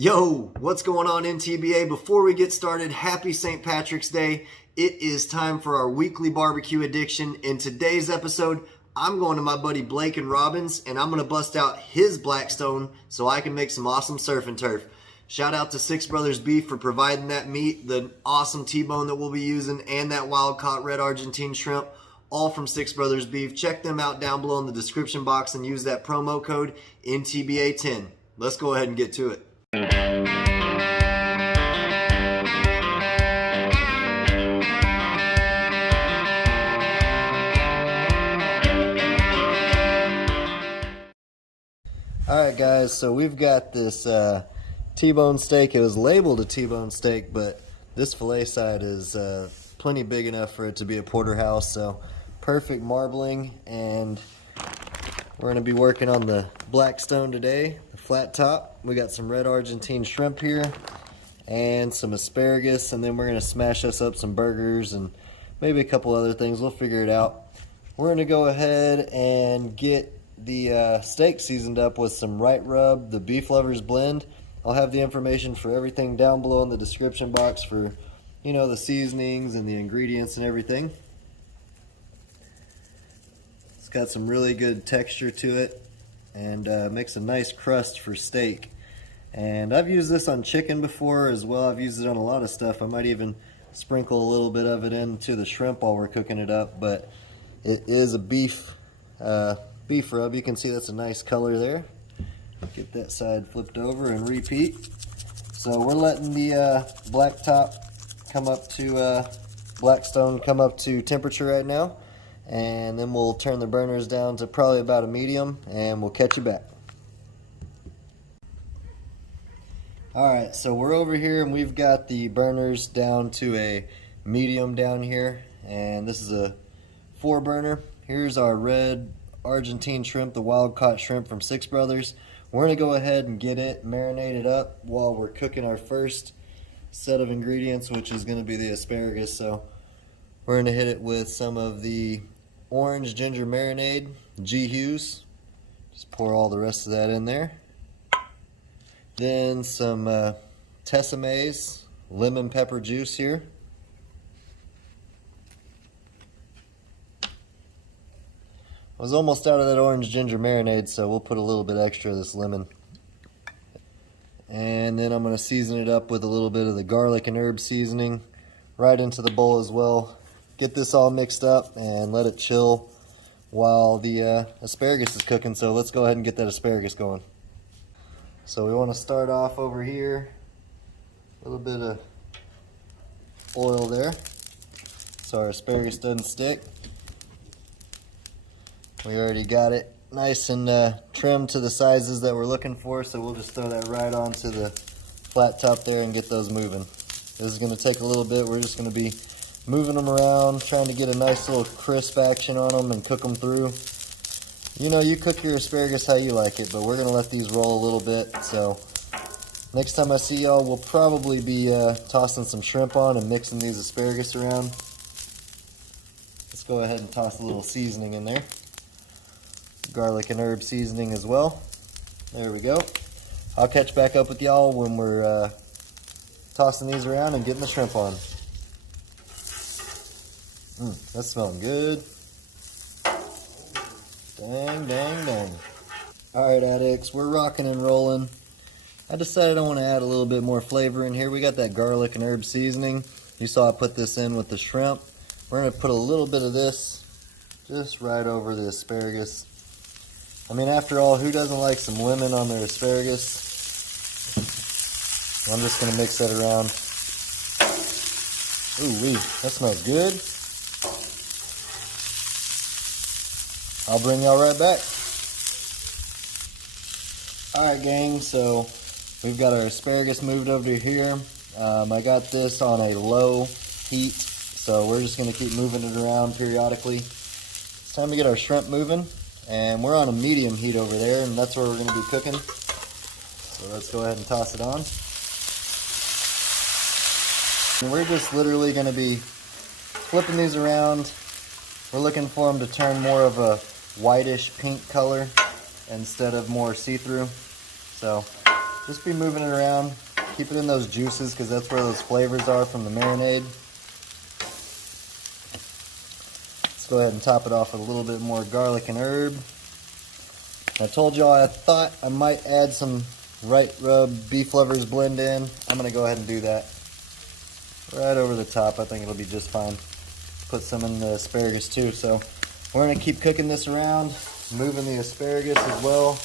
Yo, what's going on NTBA? Before we get started, happy St. Patrick's Day. It is time for our weekly barbecue addiction. In today's episode, I'm going to my buddy Blake and Robbins, and I'm going to bust out his Blackstone so I can make some awesome surf and turf. Shout out to Six Brothers Beef for providing that meat, the awesome T-bone that we'll be using, and that wild-caught red Argentine shrimp, all from Six Brothers Beef. Check them out down below in the description box and use that promo code NTBA10. Let's go ahead and get to it. Alright guys, so we've got this T-bone steak. It was labeled a T-bone steak, but this fillet side is plenty big enough for it to be a porterhouse, so perfect marbling. And we're going to be working on the Blackstone today, the flat top. We got some red Argentine shrimp here and some asparagus, and then we're going to smash us up some burgers and maybe a couple other things. We'll figure it out. We're going to go ahead and get the steak seasoned up with some Wright Rub, the Beef Lovers blend. I'll have the information for everything down below in the description box for, you know, the seasonings and the ingredients and everything. It's got some really good texture to it and makes a nice crust for steak. And I've used this on chicken before as well. I've used it on a lot of stuff. I might even sprinkle a little bit of it into the shrimp while we're cooking it up, but it is a beef rub. You can see that's a nice color there. Get that side flipped over and repeat. So we're letting the Blackstone come up to temperature right now, and then we'll turn the burners down to probably about a medium, and we'll catch you back. Alright, so we're over here and we've got the burners down to a medium down here, and this is a 4 burner. Here's our red Argentine shrimp, the wild caught shrimp from Six Brothers. We're going to go ahead and get it marinated up while we're cooking our first set of ingredients, which is going to be the asparagus. So we're going to hit it with some of the orange ginger marinade, G Hughes. Just pour all the rest of that in there. Then some Tessemae's lemon pepper juice here. I was almost out of that orange ginger marinade, so we'll put a little bit extra of this lemon. And then I'm going to season it up with a little bit of the garlic and herb seasoning right into the bowl as well. Get this all mixed up and let it chill while the asparagus is cooking. So let's go ahead and get that asparagus going. So we want to start off over here. A little bit of oil there so our asparagus doesn't stick. We already got it nice and trimmed to the sizes that we're looking for, so we'll just throw that right onto the flat top there and get those moving. This is going to take a little bit. We're just going to be moving them around, trying to get a nice little crisp action on them and cook them through. You know, you cook your asparagus how you like it, but we're going to let these roll a little bit. So next time I see y'all, we'll probably be tossing some shrimp on and mixing these asparagus around. Let's go ahead and toss a little seasoning in there. Garlic and herb seasoning as well. There we go. I'll catch back up with y'all when we're tossing these around and getting the shrimp on. That's smelling good. Dang, dang, dang. Alright addicts, we're rocking and rolling. I decided I want to add a little bit more flavor in here. We got that garlic and herb seasoning. You saw I put this in with the shrimp. We're going to put a little bit of this just right over the asparagus. I mean, after all, who doesn't like some lemon on their asparagus? I'm just going to mix that around. Ooh-wee, that smells good. I'll bring y'all right back. Alright gang, so we've got our asparagus moved over here. I got this on a low heat, so we're just going to keep moving it around periodically. It's time to get our shrimp moving. And we're on a medium heat over there, and that's where we're going to be cooking. So let's go ahead and toss it on. And we're just literally going to be flipping these around. We're looking for them to turn more of a whitish pink color instead of more see-through. So Just be moving it around. Keep it in those juices because that's where those flavors are from the marinade. Let's go ahead and top it off with a little bit more garlic and herb. I told y'all I thought I might add some Wright Rub Beef Lovers blend in. I'm going to go ahead and do that right over the top. I think it'll be just fine. Put some in the asparagus too. So we're going to keep cooking this around, moving the asparagus as well.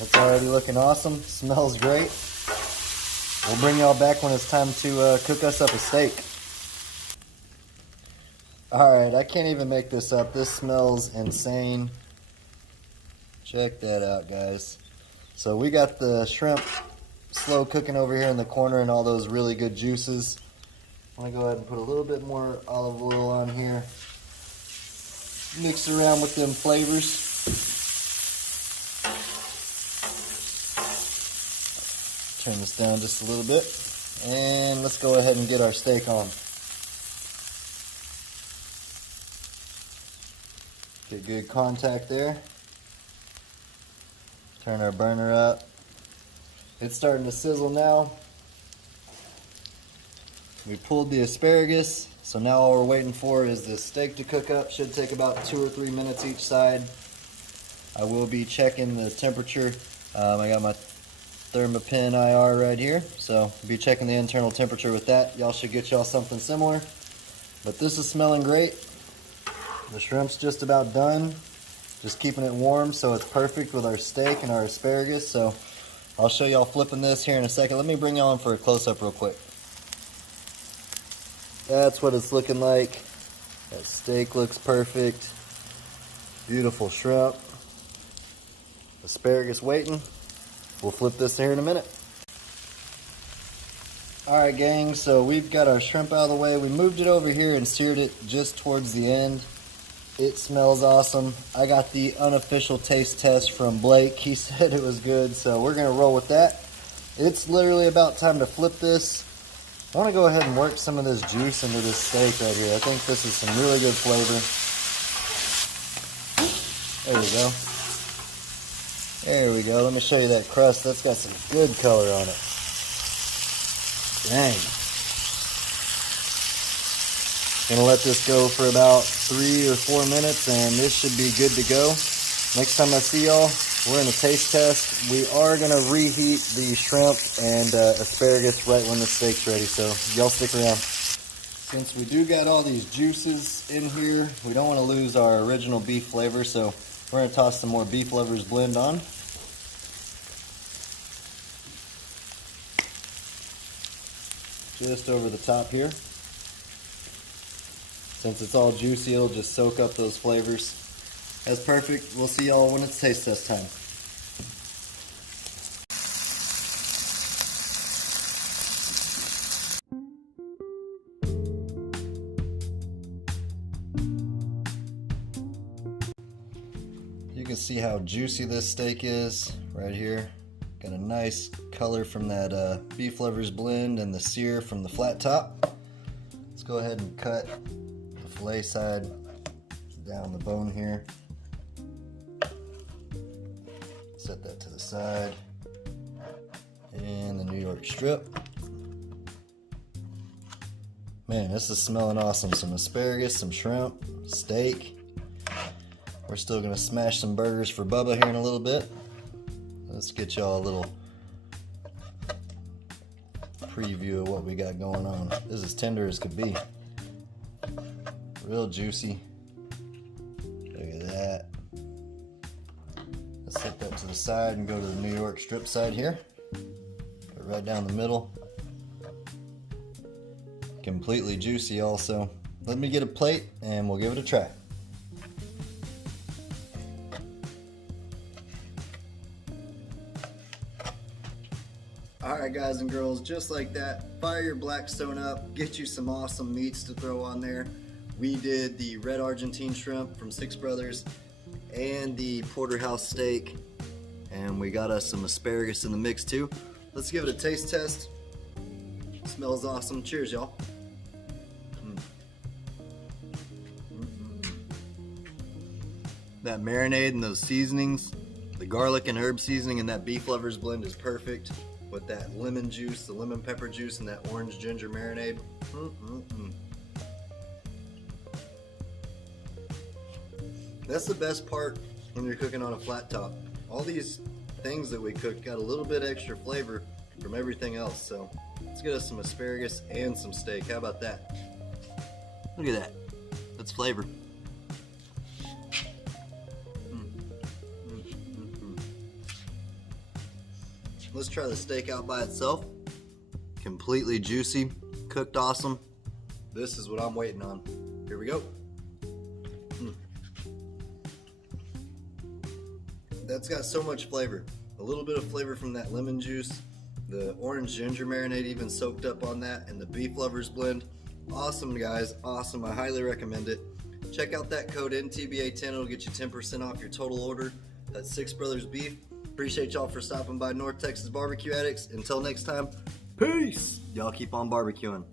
It's already looking awesome. Smells great. We'll bring y'all back when it's time to cook us up a steak. Alright, I can't even make this up. This smells insane. Check that out, guys. So we got the shrimp slow cooking over here in the corner and all those really good juices. I'm going to go ahead and put a little bit more olive oil on here. Mix around with them flavors. Turn this down just a little bit. And let's go ahead and get our steak on. Get good contact there. Turn our burner up. It's starting to sizzle now. We pulled the asparagus, so now all we're waiting for is the steak to cook up. Should take about 2 or 3 minutes each side. I will be checking the temperature. I got my Thermopin IR right here, so be checking the internal temperature with that. Y'all should get y'all something similar. But this is smelling great. The shrimp's just about done. Just keeping it warm so it's perfect with our steak and our asparagus. So I'll show y'all flipping this here in a second. Let me bring y'all in for a close-up real quick. That's what it's looking like. That steak looks perfect. Beautiful shrimp. Asparagus waiting. We'll flip this here in a minute. Alright gang, so we've got our shrimp out of the way. We moved it over here and seared it just towards the end. It smells awesome. I got the unofficial taste test from Blake. He said it was good, so we're going to roll with that. It's literally about time to flip this. I want to go ahead and work some of this juice into this steak right here. I think this is some really good flavor. There we go. There we go. Let me show you that crust. That's got some good color on it. Dang. Gonna let this go for about 3 or 4 minutes and this should be good to go. Next time I see y'all, we're in a taste test. We are gonna reheat the shrimp and asparagus right when the steak's ready, so y'all stick around. Since we do got all these juices in here, we don't want to lose our original beef flavor, so we're gonna toss some more Beef Lovers blend on. Just over the top here. Since it's all juicy, it'll just soak up those flavors. That's perfect. We'll see y'all when it's taste test time. You can see how juicy this steak is right here. Got a nice color from that Beef Lovers blend and the sear from the flat top. Let's go ahead and cut the fillet side down the bone here. Set that to the side. And the New York strip. Man, this is smelling awesome. Some asparagus, some shrimp, steak. We're still gonna smash some burgers for Bubba here in a little bit. Let's get y'all a little preview of what we got going on. This is tender as could be. Real juicy. Look at that. Let's set that to the side and go to the New York strip side here. Put it right down the middle. Completely juicy also. Let me get a plate and we'll give it a try. Alright guys and girls, just like that, fire your Blackstone up, get you some awesome meats to throw on there. We did the red Argentine shrimp from Six Brothers and the porterhouse steak, and we got us some asparagus in the mix too. Let's give it a taste test. Smells awesome. Cheers y'all. That marinade and those seasonings The garlic and herb seasoning in that beef lovers blend is perfect with that lemon juice, the lemon pepper juice, and that orange ginger marinade. That's the best part when you're cooking on a flat top. All these things that we cook got a little bit extra flavor from everything else. So let's get us some asparagus and some steak. How about that? Look at that. That's flavor. Let's try the steak out by itself. Completely juicy, cooked awesome. This is what I'm waiting on. Here we go. That's got so much flavor. A little bit of flavor from that lemon juice, the orange ginger marinade even soaked up on that, and the beef lovers blend. Awesome, guys, awesome. I highly recommend it. Check out that code NTBA10. It'll get you 10% off your total order. That's Six Brothers Beef. Appreciate y'all for stopping by North Texas Barbecue Addicts. Until next time, peace. Y'all keep on barbecuing.